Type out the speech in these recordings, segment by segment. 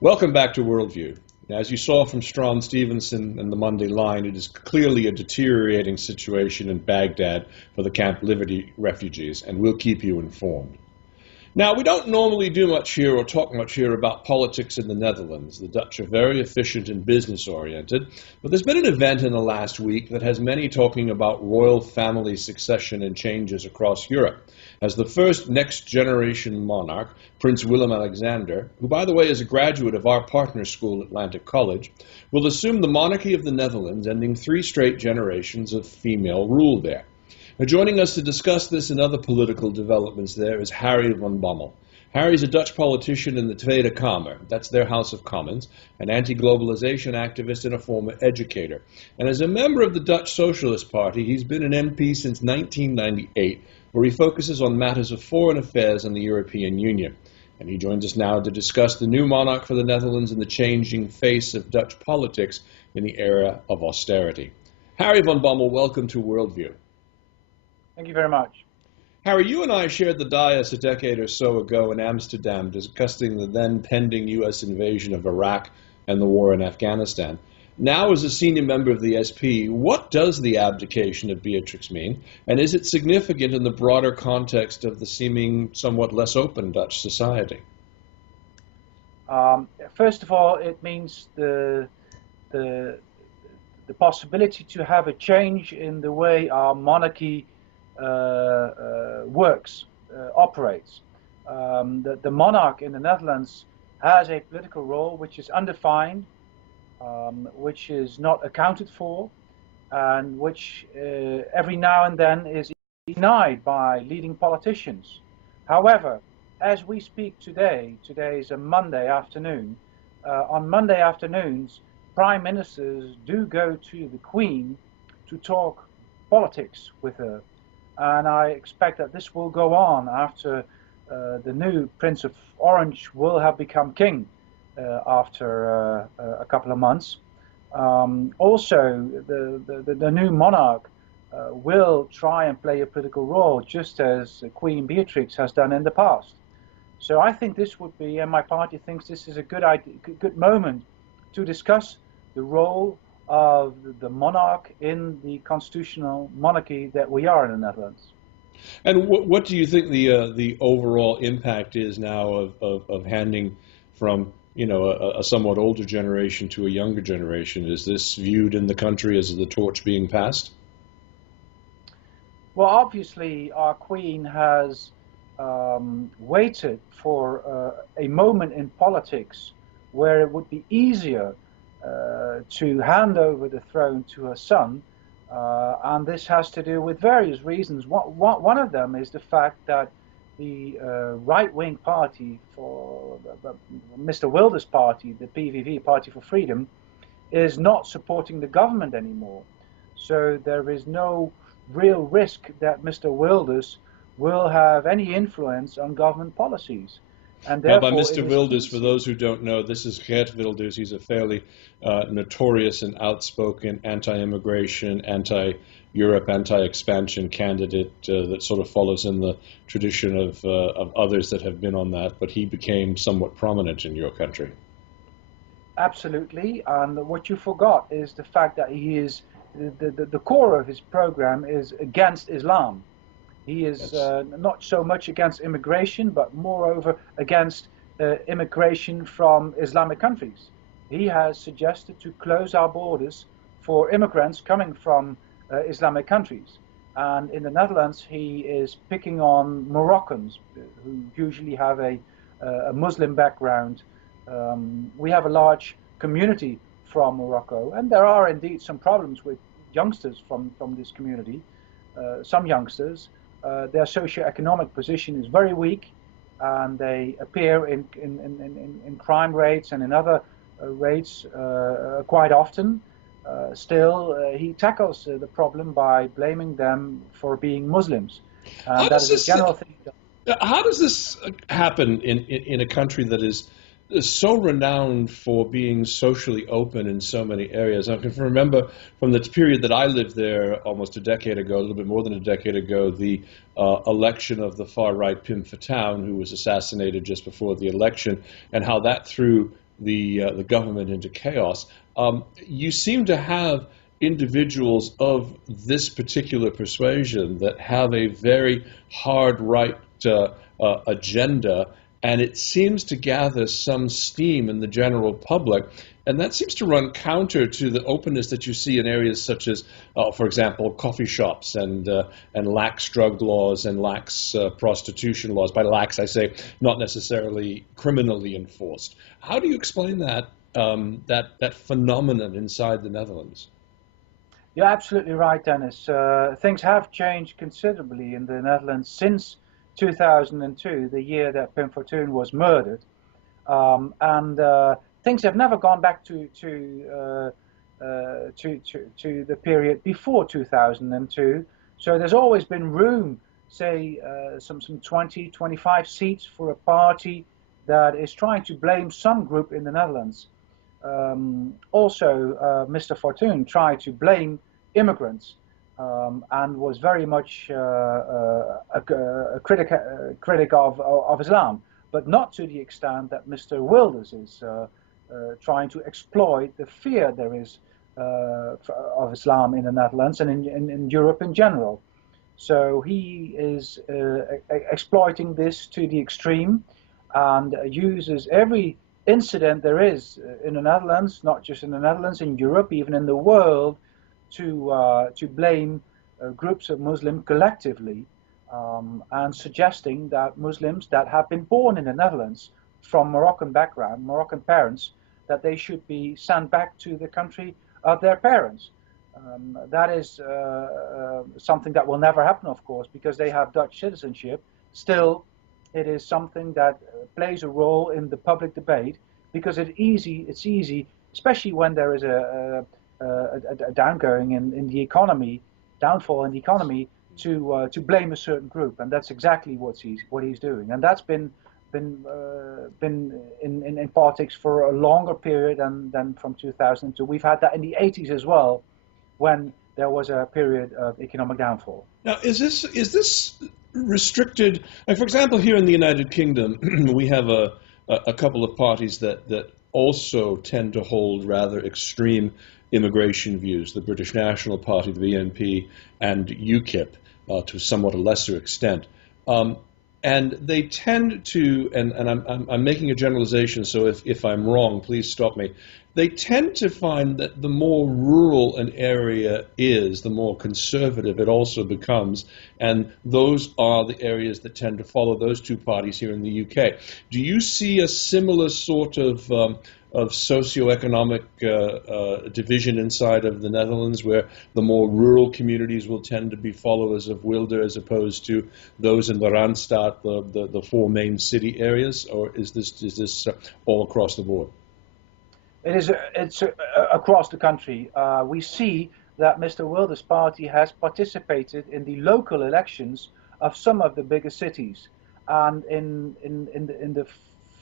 Welcome back to Worldview. Now, as you saw from Strawn Stevenson and the Monday Line, it is clearly a deteriorating situation in Baghdad for the Camp Liberty refugees, and we'll keep you informed. Now, we don't normally do much here or talk much here about politics in the Netherlands. The Dutch are very efficient and business-oriented, but there's been an event in the last week that has many talking about royal family succession and changes across Europe. As the first next-generation monarch, Prince Willem Alexander, who, by the way, is a graduate of our partner school, Atlantic College, will assume the monarchy of the Netherlands, ending 3 straight generations of female rule there. Now, joining us to discuss this and other political developments there is Harry van Bommel. Harry's a Dutch politician in the Tweede Kamer, that's their House of Commons, an anti-globalization activist and a former educator. And as a member of the Dutch Socialist Party, he's been an MP since 1998, where he focuses on matters of foreign affairs and the European Union. And he joins us now to discuss the new monarch for the Netherlands and the changing face of Dutch politics in the era of austerity. Harry van Bommel, welcome to Worldview. Thank you very much. Harry, you and I shared the dais a decade or so ago in Amsterdam discussing the then pending U.S. invasion of Iraq and the war in Afghanistan. Now, as a senior member of the SP, what does the abdication of Beatrix mean, and is it significant in the broader context of the seeming somewhat less open Dutch society? First of all, it means the possibility to have a change in the way our monarchy works, operates. The monarch in the Netherlands has a political role which is undefined, which is not accounted for, and which every now and then is denied by leading politicians. However, as we speak today is a Monday afternoon, on Monday afternoons, prime ministers do go to the Queen to talk politics with her. And I expect that this will go on after the new Prince of Orange will have become king after a couple of months. Also, the new monarch will try and play a political role, just as Queen Beatrix has done in the past. So I think this would be, and my party thinks this is a good idea, good moment to discuss the role of the monarch in the constitutional monarchy that we are in the Netherlands. And what do you think the overall impact is now of handing from a somewhat older generation to a younger generation? Is this viewed in the country as the torch being passed? Well, obviously, our Queen has waited for a moment in politics where it would be easier to hand over the throne to her son, and this has to do with various reasons. One of them is the fact that the right-wing party for Mr. Wilders' party, the PVV, Party for Freedom, is not supporting the government anymore. So there is no real risk that Mr. Wilders will have any influence on government policies. And now, by Mr. Wilders, for those who don't know, this is Geert Wilders. He's a fairly notorious and outspoken anti-immigration, anti-Europe, anti-expansion candidate that sort of follows in the tradition of others that have been on that, but he became somewhat prominent in your country. Absolutely, and what you forgot is the fact that he is, the core of his program is against Islam. He is not so much against immigration, but moreover against immigration from Islamic countries. He has suggested to close our borders for immigrants coming from Islamic countries. And in the Netherlands, he is picking on Moroccans, who usually have a Muslim background. We have a large community from Morocco, and there are indeed some problems with youngsters from this community. Some youngsters. Their socio-economic position is very weak, and they appear in crime rates and in other rates quite often. Still, he tackles the problem by blaming them for being Muslims. And that is a general thing. How does this happen in a country that is so renowned for being socially open in so many areas? I can remember from the period that I lived there almost a decade ago, a little bit more than a decade ago, the election of the far-right Pim Fortuyn, who was assassinated just before the election, and how that threw the government into chaos. You seem to have individuals of this particular persuasion that have a very hard right agenda, and it seems to gather some steam in the general public. And that seems to run counter to the openness that you see in areas such as, for example, coffee shops and lax drug laws and lax prostitution laws. By lax, I say not necessarily criminally enforced. How do you explain that that phenomenon inside the Netherlands? You're absolutely right, Dennis. Things have changed considerably in the Netherlands since 2002, the year that Pim Fortuyn was murdered. And things have never gone back to the period before 2002. So there's always been room, say, some 20, 25 seats for a party that is trying to blame some group in the Netherlands. Also, Mr. Fortuyn tried to blame immigrants and was very much a critic of Islam, but not to the extent that Mr. Wilders is trying to exploit the fear there is of Islam in the Netherlands and in Europe in general. So he is exploiting this to the extreme and uses every incident there is in the Netherlands, not just in the Netherlands, in Europe, even in the world, to blame groups of Muslims collectively, and suggesting that Muslims that have been born in the Netherlands from Moroccan background, Moroccan parents, that they should be sent back to the country of their parents. That is something that will never happen, of course, because they have Dutch citizenship. Still, it is something that plays a role in the public debate because it's easy, especially when there is a downgoing in the economy, downfall in the economy, to blame a certain group, and that's exactly what he's doing, and that's been in politics for a longer period than from 2002. We've had that in the 80s as well, when there was a period of economic downfall. Now, is this restricted? Like, for example, here in the United Kingdom, we have a couple of parties that also tend to hold rather extreme immigration views: the British National Party, the BNP, and UKIP, to somewhat a lesser extent. And they tend to, and I'm making a generalization, so if I'm wrong, please stop me. They tend to find that the more rural an area is, the more conservative it also becomes, and those are the areas that tend to follow those two parties here in the UK. Do you see a similar sort of socioeconomic division inside of the Netherlands, where the more rural communities will tend to be followers of Wilder as opposed to those in the Randstad, the four main city areas, or is this all across the board? It's across the country. We see that Mr. Wilder's party has participated in the local elections of some of the biggest cities, and in the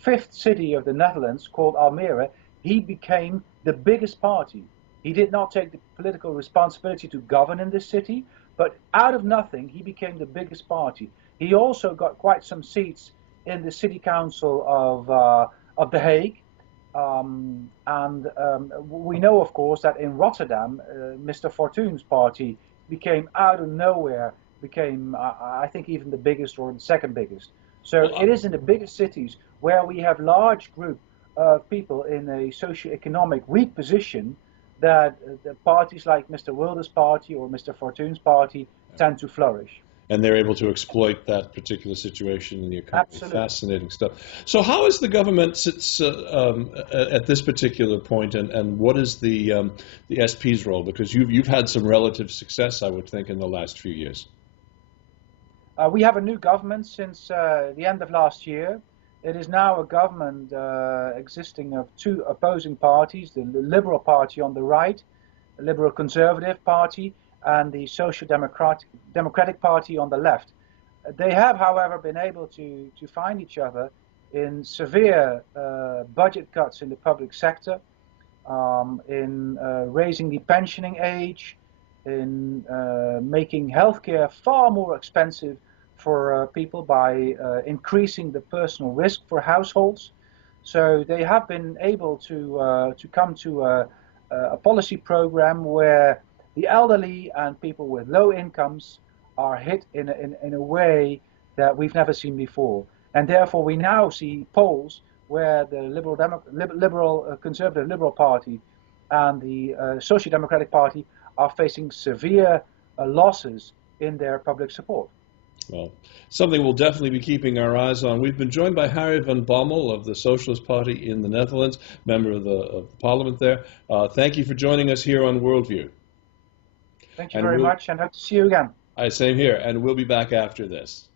fifth city of the Netherlands, called Almere, he became the biggest party. He did not take the political responsibility to govern in this city, but out of nothing, he became the biggest party. He also got quite some seats in the city council of The Hague. We know, of course, that in Rotterdam, Mr. Fortuyn's party became out of nowhere, I think, even the biggest or the second biggest. So it is in the biggest cities where we have large group of people in a socio-economic weak position that the parties like Mr. Wilder's party or Mr. Fortuyn's party tend to flourish. And they're able to exploit that particular situation in the economy. Absolutely. Fascinating stuff. So how is the government sits at this particular point, and what is the SP's role? Because you've had some relative success, I would think, in the last few years. We have a new government since the end of last year. It is now a government existing of two opposing parties: the Liberal Party on the right, the Liberal Conservative Party, and the Social Democratic Party on the left. They have, however, been able to find each other in severe budget cuts in the public sector, in raising the pensioning age, in making healthcare far more expensive for people by increasing the personal risk for households. So they have been able to come to a policy program where the elderly and people with low incomes are hit in a way that we've never seen before. And therefore we now see polls where the conservative liberal party and the social democratic party are facing severe losses in their public support. Well, something we'll definitely be keeping our eyes on. We've been joined by Harry van Bommel of the Socialist Party in the Netherlands, member of the parliament there. Thank you for joining us here on Worldview. Thank you very much, and hope to see you again. Same here, and we'll be back after this.